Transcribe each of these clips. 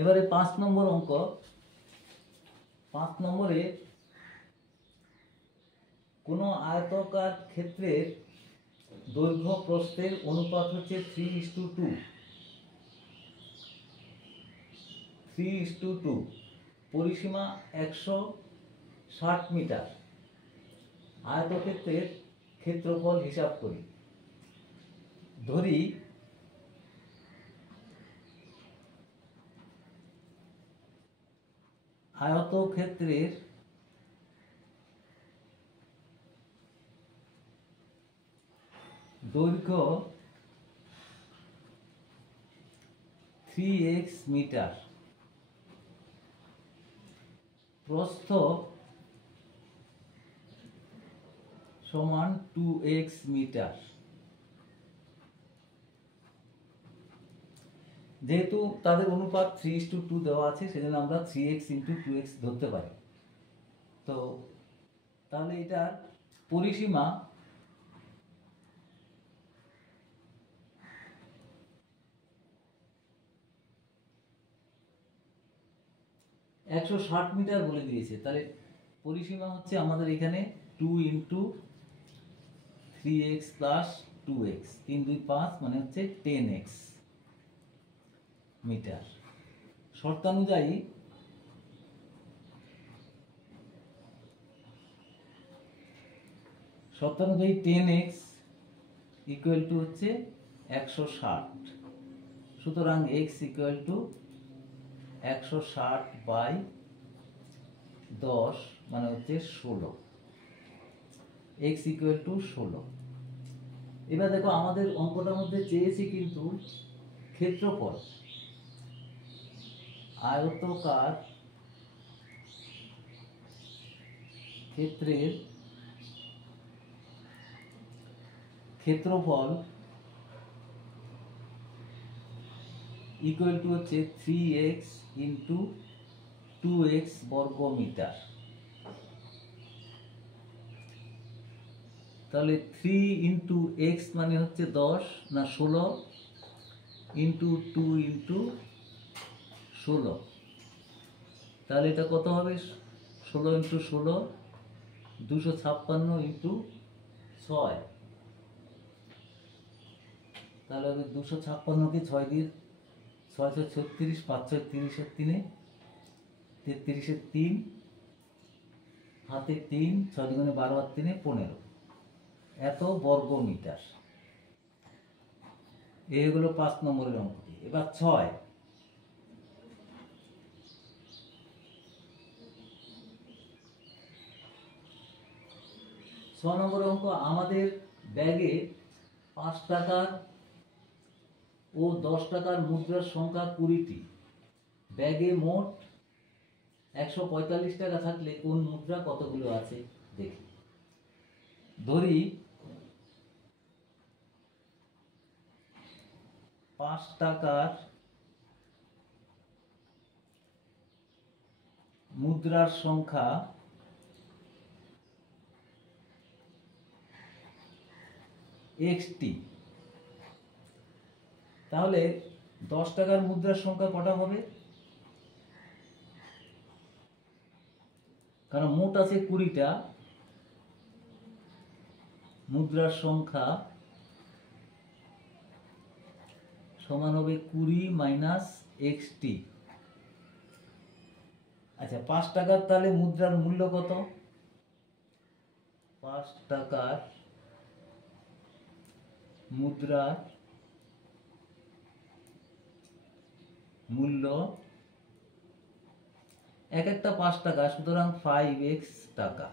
এবারে 5 নম্বর অঙ্ক। 5 নম্বরে কোনো আয়তাকার ক্ষেত্রের দৈর্ঘ্য প্রস্থের অনুপাত হচ্ছে 3:2। 3:2। পরিসীমা 160 মিটার। আয়তক্ষেত্রের ক্ষেত্রফল হিসাব করি। ধরি আয়তক্ষেত্রের দৈর্ঘ্য 3x মিটার, প্রস্থ সমান 2x মিটার। যেহেতু তাদের অনুপাত 3:2 দেওয়া আছে, সেজন্য আমরা 3x × 2x ধরতে পারি। তো তাহলে এটার পরিসীমা (160 মিটার বলে দিয়েছে। তাহলে পরিসীমা হচ্ছে আমাদের এখানে 2 × 3x + 2x, 3 2 5 মানে হচ্ছে 10x মিটার। শর্তানুযায়ী শর্তানুযায়ী 10x = হচ্ছে 160। সুতরাং x = 160/10 মানে হচ্ছে 16। x = 16। এবার দেখো আমাদের অঙ্কটার মধ্যে চেয়েছি কিন্তু ক্ষেত্রফল। আয়তাকার ক্ষেত্রের ক্ষেত্রফল = হচ্ছে 3x × 2x বর্গ মিটার। তাহলে 3 × x মানে হচ্ছে 10 না 16 × 2 × 16। তাহলে এটা কত হবে? 16 × 16 256 × 6। তাহলে হবে 256কে 6 দিয়ে 6 × 36, 5 × 6 = 30, 33 × 3 হাতে 3, 6 × 12 আর 3 15 এত বর্গ মিটার। এই হলো 5 নম্বরের অঙ্কটি। এবার 6 নম্বরের অঙ্ক। আমাদের ব্যাগে 5 টাকার ও 10 টাকার মুদ্রার সংখ্যা 20টি। ব্যাগে মোট 145 টাকা থাকলে কোন মুদ্রা কতগুলো আছে দেখি। ধরি 5 টাকার মুদ্রার সংখ্যা xটি। তাহলে 10 টাকার মুদ্রার সংখ্যা কটা হবে? কারণ মোট আছে 20টা, মুদ্রার সংখ্যা সমান হবে 20 - xটি। আচ্ছা, 5 টাকার তাহলে মুদ্রার মূল্য কত? 5 টাকার মুদ্রার মূল্য এক একটা 5 টাকা, সুতরাং 5x টাকা।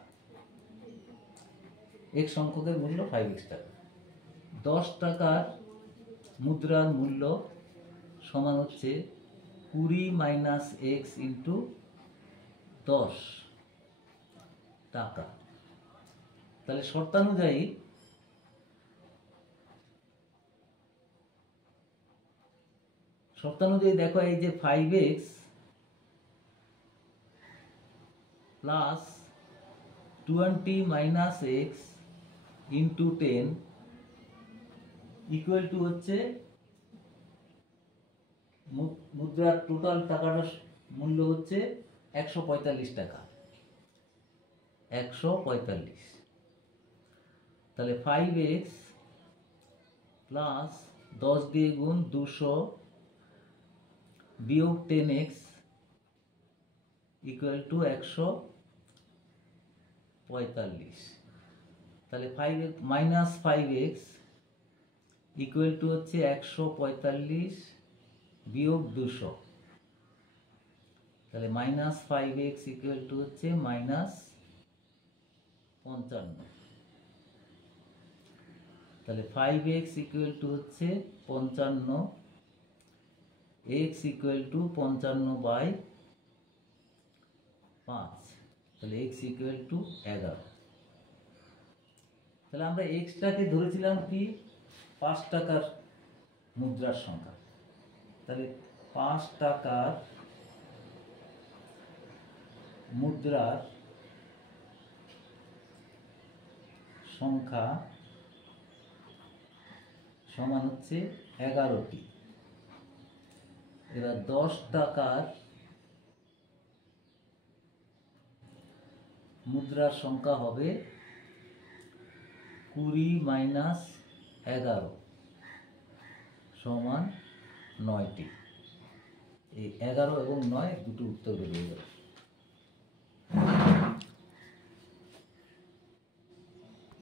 এক সংখ্যকের মূল্য 5x টাকা। 10 টাকার মুদ্রার মূল্য সমান হচ্ছে 20 - x × 10 টাকা। তাহলে শর্তানুযায়ী দেখো, এই যে 5x প্লাস 20 - x × 10 = হচ্ছে মুদ্রার টোটাল টাকাটার মূল্য হচ্ছে 145 টাকা। 145। তাহলে 5x প্লাস 10 দিয়ে গুণ 200 বিয়োগ 10x ইকুয়াল টু 145। তাহলে 5x minus 5x equal to হচ্ছে 145 বিয়োগ 200। তাহলে মাইনাস 5x ইকুয়াল টু হচ্ছে মাইনাস 55। তাহলে 5x ইকুয়াল টু হচ্ছে 55, x ইকুয়াল টু 55/5। তাহলে x ইকুয়াল টু 11। তাহলে আমরা এক্সটাকে ধরেছিলাম কি 5 টাকার মুদ্রার সংখ্যা। তাহলে 5 টাকার মুদ্রার সংখ্যা সমান হচ্ছে 11টি। এবার 10 টাকার মুদ্রার সংখ্যা হবে 20 মাইনাস 11 সমান 9টি। এই 11 এবং 9 দুটো উত্তর বেরিয়ে গেল।